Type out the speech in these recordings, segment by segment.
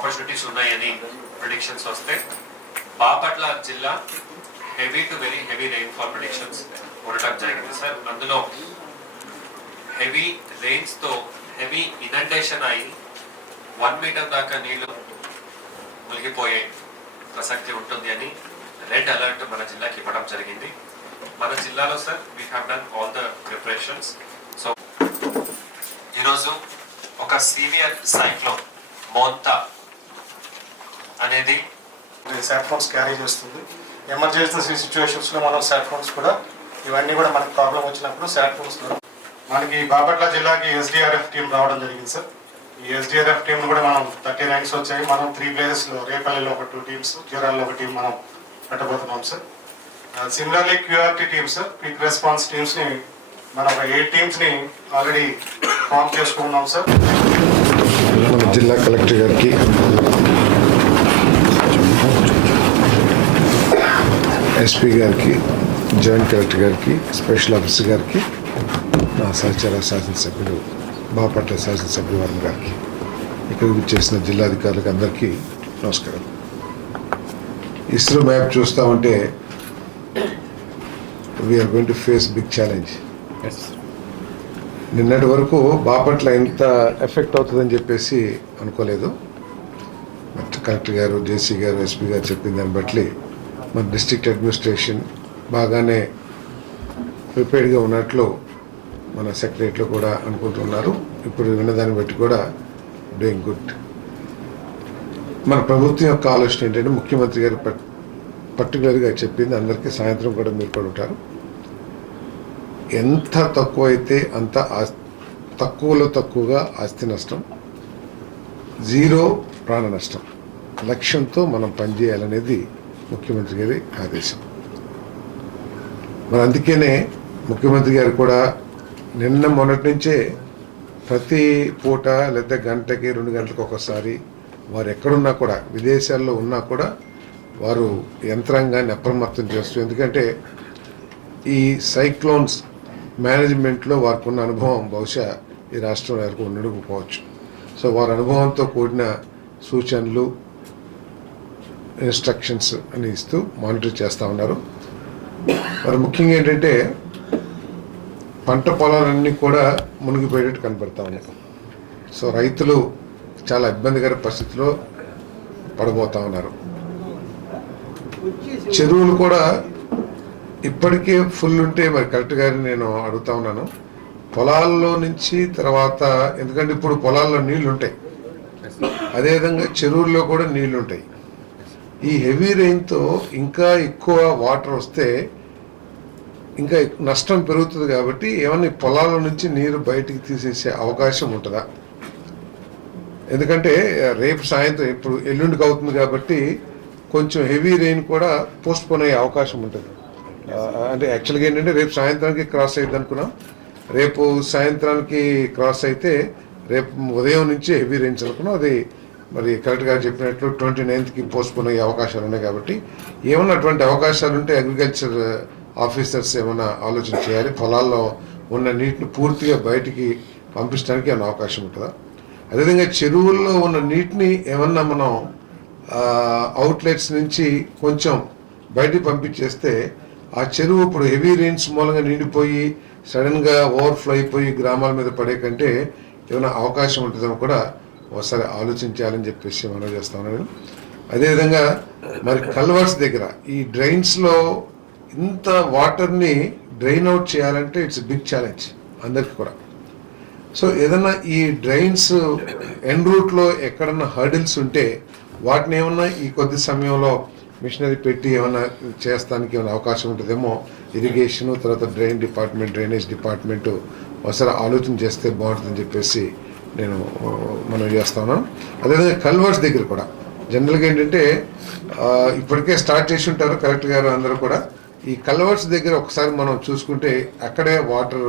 Opportunities ఉన్నాయని predictions వస్తే బాపట్ల జిల్లా heavy to very heavy rainfall predictions ఉండటం జరిగింది సార్. అందులో హెవీ రెయిన్స్తో హెవీ ఇనండేషన్ అయి వన్ మీటర్ దాకా నీళ్ళు మునిగిపోయే ప్రసక్తి ఉంటుంది అని రెడ్ అలర్ట్ మన జిల్లాకి ఇవ్వడం జరిగింది. మన జిల్లాలో sir we have done all the preparations so ఈరోజు ఒక సీవియర్ సైక్లోన్ మోంతా అనేది శాట్ ఫోన్స్ క్యారీ చేస్తుంది. ఎమర్జెన్సీ సిచ్యువేషన్స్లో మనం శాట్ ఫోన్స్ కూడా ఇవన్నీ కూడా మనకి ప్రాబ్లం వచ్చినప్పుడు శాట్ ఫోన్స్లో మనకి బాపట్ల జిల్లాకి ఎస్డిఆర్ఎఫ్ టీం రావడం జరిగింది సార్. ఈ ఎస్డిఆర్ఎఫ్ టీం కూడా మనం థర్టీ ర్యాంక్స్ వచ్చాయి. మనం త్రీ ప్లేయర్స్లో రేపల్లిలో ఒక టూ టీమ్స్ చీరాల్లో ఒక టీం మనం పెట్టబోతున్నాం sir. Similarly QRT teams sir quick response టీమ్స్ని మన ఒక ఎయిట్ టీమ్స్ని ఆల్రెడీ ఫామ్ చేసుకున్నాం సార్. మన జిల్లా కలెక్టర్ గారికి ఎస్పీ గారికి జాయింట్ కలెక్టర్ గారికి స్పెషల్ ఆఫీసర్ గారికి నా సహచార శాసనసభ్యులు బాపట్ల శాసనసభ్యులు వర్మ గారికి ఇక్కడికి చేసిన జిల్లాధికారులకు అందరికీ నమస్కారం. ఇస్రో మ్యాప్ చూస్తా ఉంటే we're going to face big challenge నిన్నటి వరకు బాపట్ల ఎంత ఎఫెక్ట్ అవుతుందని చెప్పేసి అనుకోలేదు. కలెక్టర్ గారు జేసీ గారు ఎస్పీ గారు చెప్పిన దాన్ని బట్టి మన డిస్ట్రిక్ట్ అడ్మినిస్ట్రేషన్ బాగానే ప్రిపేర్డ్గా ఉన్నట్లు మన సెక్రటరీలో కూడా అనుకుంటున్నారు. ఇప్పుడు విన్నదాన్ని బట్టి కూడా డూయింగ్ గుడ్ మన ప్రభుత్వం యొక్క ఆలోచన ఏంటంటే ముఖ్యమంత్రి గారు పట్ పర్టికులర్గా చెప్పింది అందరికీ సాయంత్రం కూడా మీరు కూడా ఉంటారు. ఎంత తక్కువ అయితే అంత తక్కువలో తక్కువగా ఆస్తి నష్టం జీరో ప్రాణ నష్టం లక్ష్యంతో మనం పనిచేయాలనేది ముఖ్యమంత్రి గారి ఆదేశం. మరి అందుకనే ముఖ్యమంత్రి గారు కూడా నిన్న మొన్నటి నుంచే ప్రతి పూట లేదా గంటకి రెండు గంటలకు ఒకసారి వారు ఎక్కడున్నా కూడా విదేశాల్లో ఉన్నా కూడా వారు యంత్రాంగాన్ని అప్రమత్తం చేస్తూ ఎందుకంటే ఈ సైక్లోన్స్ మేనేజ్మెంట్లో వారికి ఉన్న అనుభవం బహుశా ఈ రాష్ట్రం వారికి ఉండకపోవచ్చు సో వారి అనుభవంతో కూడిన సూచనలు ఇన్స్ట్రక్షన్స్ అని ఇస్తూ మానిటర్ చేస్తూ ఉన్నారు. మరి ముఖ్యంగా ఏంటంటే పంట పొలాలన్నీ కూడా మునిగిపోయేటట్టు కనపడతా ఉన్నాయి. సో రైతులు చాలా ఇబ్బందికర పరిస్థితిలో పడబోతా ఉన్నారు. చెరువులు కూడా ఇప్పటికే ఫుల్ ఉంటే మరి కరెక్ట్ నేను అడుగుతా ఉన్నాను. పొలాల్లో నుంచి తర్వాత ఎందుకంటే ఇప్పుడు పొలాల్లో నీళ్ళు ఉంటాయి అదేవిధంగా చెరువుల్లో కూడా నీళ్ళు ఉంటాయి ఈ హెవీ రెయిన్తో ఇంకా ఎక్కువ వాటర్ వస్తే ఇంకా నష్టం పెరుగుతుంది కాబట్టి ఏమన్నా పొలాల నుంచి నీరు బయటికి తీసేసే అవకాశం ఉంటుందా? ఎందుకంటే రేపు సాయంత్రం ఇప్పుడు ఎల్లుండికి అవుతుంది కాబట్టి కొంచెం హెవీ రెయిన్ కూడా పోస్ట్పోన్ అయ్యే అవకాశం ఉంటుంది. అంటే యాక్చువల్గా ఏంటంటే రేపు సాయంత్రానికి క్రాస్ అయ్యింది అనుకున్నాం. రేపు సాయంత్రానికి క్రాస్ అయితే రేపు ఉదయం నుంచి హెవీ రెయిన్స్ అనుకున్నాం. అది మరి కరెక్ట్గా చెప్పినట్లు ట్వంటీ నైన్త్కి పోస్ట్పోన్ అయ్యే అవకాశాలు ఉన్నాయి కాబట్టి ఏమన్నా అటువంటి అవకాశాలు ఉంటే అగ్రికల్చర్ ఆఫీసర్స్ ఏమైనా ఆలోచన చేయాలి? పొలాల్లో ఉన్న నీటిని పూర్తిగా బయటికి పంపించడానికి ఏమైనా అవకాశం ఉంటుందా? అదేవిధంగా చెరువుల్లో ఉన్న నీటిని ఏమన్నా మనం అవుట్లెట్స్ నుంచి కొంచెం బయటికి పంపించేస్తే ఆ చెరువు ఇప్పుడు హెవీ రెయిన్స్ మూలంగా నిండిపోయి సడన్గా ఓవర్ఫ్లో అయిపోయి గ్రామాల మీద పడే కంటే ఏమైనా అవకాశం ఉంటుందని కూడా ఒకసారి ఆలోచించాలని చెప్పేసి మనం చేస్తా ఉన్నాడు. అదేవిధంగా మరి కల్వర్స్ దగ్గర ఈ డ్రైన్స్లో ఇంత వాటర్ని డ్రైన్ అవుట్ చేయాలంటే ఇట్స్ బిగ్ ఛాలెంజ్ అందరికి కూడా. సో ఏదన్నా ఈ డ్రైన్స్ ఎండ్ రూట్లో ఎక్కడన్నా హర్డిల్స్ ఉంటే వాటిని ఏమన్నా ఈ కొద్ది సమయంలో మిషనరీ పెట్టి ఏమైనా చేస్తానికి ఏమైనా అవకాశం ఉంటుందేమో ఇరిగేషను తర్వాత డ్రైన్ డిపార్ట్మెంట్ డ్రైనేజ్ డిపార్ట్మెంటు ఒకసారి ఆలోచన చేస్తే బాగుంటుందని చెప్పేసి నేను మనం చేస్తాను. అదేవిధంగా కల్వర్స్ దగ్గర కూడా. జనరల్గా ఏంటంటే ఇప్పటికే స్టార్ట్ చేసి ఉంటారు కలెక్టర్ గారు అందరూ కూడా. ఈ కల్వర్స్ దగ్గర ఒకసారి మనం చూసుకుంటే అక్కడే వాటర్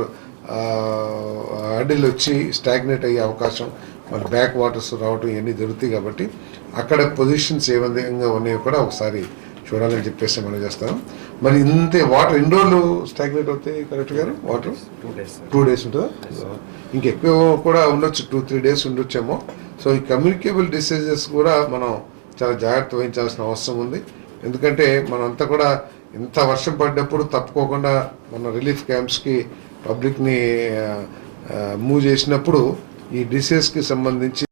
అడ్డిలు వచ్చి స్టాగ్నేట్ అయ్యే అవకాశం మన బ్యాక్ వాటర్స్ రావడం ఇవన్నీ జరుగుతాయి కాబట్టి అక్కడ పొజిషన్స్ ఏ విధంగా ఉన్నాయో కూడా ఒకసారి చూడాలని చెప్పేసి మనం చేస్తాం. మరి ఇంతే వాటర్ ఎన్ని రోజులు స్టాగ్నేట్ అవుతాయి కరెక్ట్ గారు? Water? Two days two days ఉంటుందా? ఇంకెక్కువ కూడా ఉండొచ్చు టూ త్రీ డేస్ ఉండొచ్చేమో. సో ఈ కమ్యూనికేబుల్ డిసీజెస్ కూడా మనం చాలా జాగ్రత్త వహించాల్సిన అవసరం ఉంది. ఎందుకంటే మనంతా కూడా ఇంత వర్షం పడ్డప్పుడు తప్పుకోకుండా మన రిలీఫ్ క్యాంప్స్కి పబ్లిక్ని మూవ్ చేసినప్పుడు ఈ డిసీజ్కి సంబంధించి